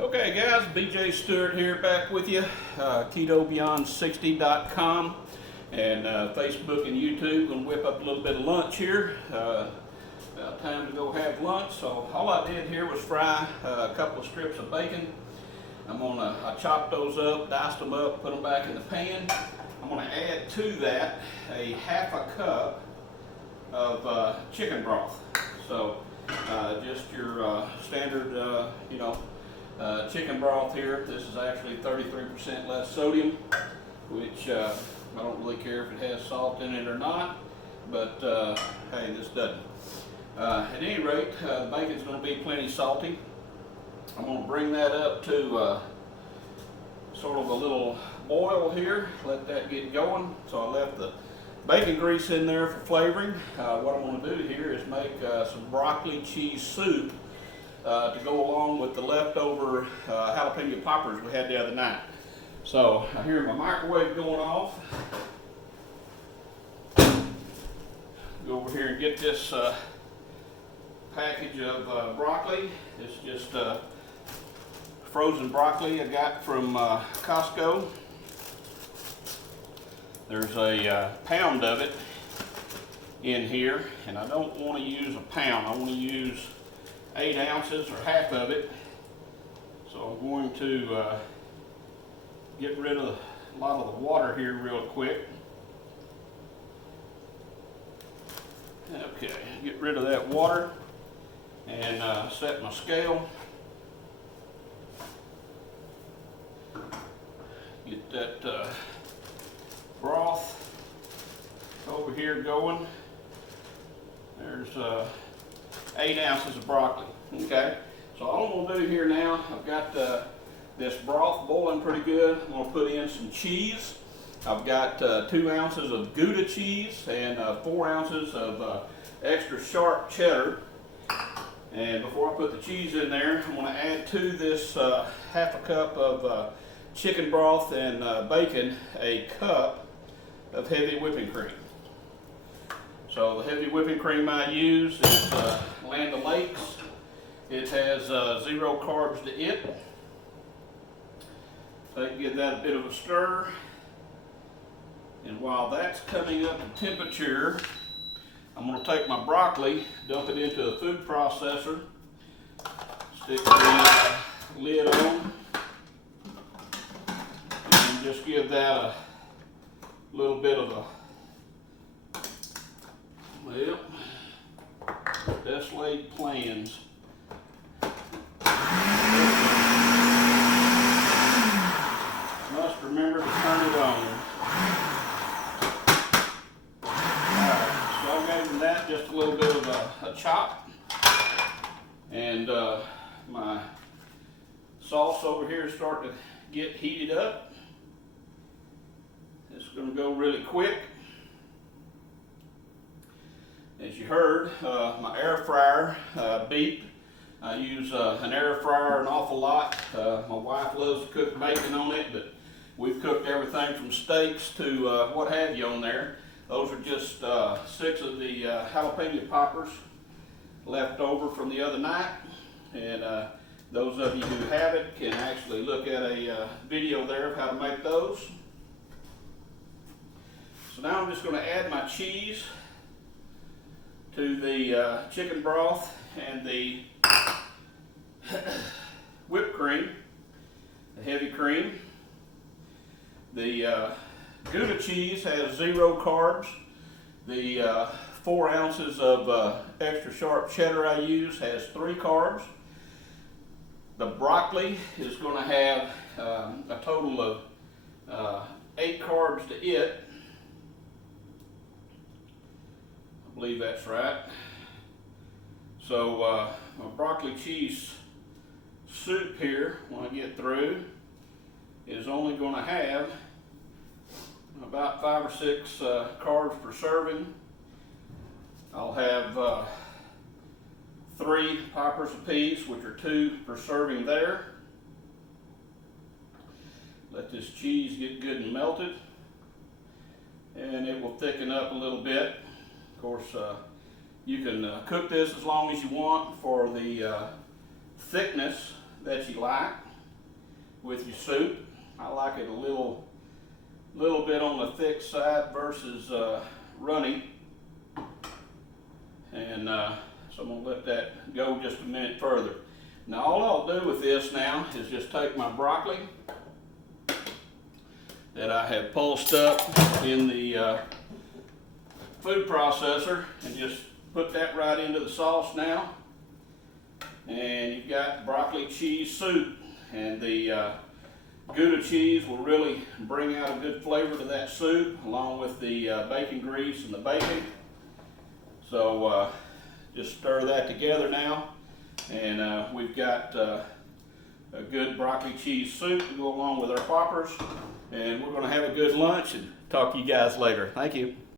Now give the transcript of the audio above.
Okay guys, BJ Stewart here back with you, KetoBeyond60.com and Facebook and YouTube. Gonna whip up a little bit of lunch here. About time to go have lunch. So all I did here was fry a couple of strips of bacon. I chopped those up, diced them up, put them back in the pan. I'm gonna add to that a half a cup of chicken broth. So just your standard, chicken broth here. This is actually 33% less sodium, which I don't really care if it has salt in it or not, but hey, this doesn't. At any rate, the bacon's going to be plenty salty. I'm going to bring that up to sort of a little boil here, let that get going. So I left the bacon grease in there for flavoring. What I'm going to do here is make some broccoli cheese soup to go along with the leftover jalapeno poppers we had the other night. So I hear my microwave going off. Go over here and get this package of broccoli. It's just frozen broccoli I got from Costco. There's a pound of it in here, and I don't want to use a pound. I want to use 8 ounces or half of it. So I'm going to get rid of a lot of the water here real quick. Okay, get rid of that water and set my scale. Get that broth over here going. There's 8 ounces of broccoli. Okay, so all I'm going to do here now, I've got this broth boiling pretty good. I'm going to put in some cheese. I've got 2 ounces of Gouda cheese and 4 ounces of extra sharp cheddar. And before I put the cheese in there, I'm going to add to this half a cup of chicken broth and bacon, a cup of heavy whipping cream. So the heavy whipping cream I use is Land O'Lakes. It has 0 carbs to it. So I can give that a bit of a stir. And while that's coming up to temperature, I'm going to take my broccoli, dump it into a food processor, stick the lid on, and just give that a little bit of a, well, best laid plans. Must remember to turn it on. That just a little bit of a chop, and my sauce over here is starting to get heated up. It's going to go really quick. As you heard, my air fryer beeped. I use an air fryer an awful lot. My wife loves to cook bacon on it, but we've cooked everything from steaks to what have you on there. Those are just 6 of the jalapeno poppers left over from the other night. And those of you who have it can actually look at a video there of how to make those. So now I'm just going to add my cheese to the chicken broth and the whipped cream, the heavy cream. The Gouda cheese has 0 carbs. The 4 ounces of extra sharp cheddar I use has 3 carbs. The broccoli is going to have a total of 8 carbs to it. I believe that's right. So my broccoli cheese soup here, when I get through, is only going to have about 5 or 6 carbs per serving. I'll have 3 poppers apiece, which are 2 per serving there. Let this cheese get good and melted, and it will thicken up a little bit. Of course, you can cook this as long as you want for the thickness that you like with your soup. I like it a little bit on the thick side versus runny. And so I'm gonna let that go just a minute further. Now all I'll do with this now is just take my broccoli that I have pulsed up in the food processor and just put that right into the sauce now. And you've got broccoli cheese soup, and the Gouda cheese will really bring out a good flavor to that soup, along with the bacon grease and the bacon. So just stir that together now, and we've got a good broccoli cheese soup to go along with our poppers, and we're going to have a good lunch and talk to you guys later. Thank you.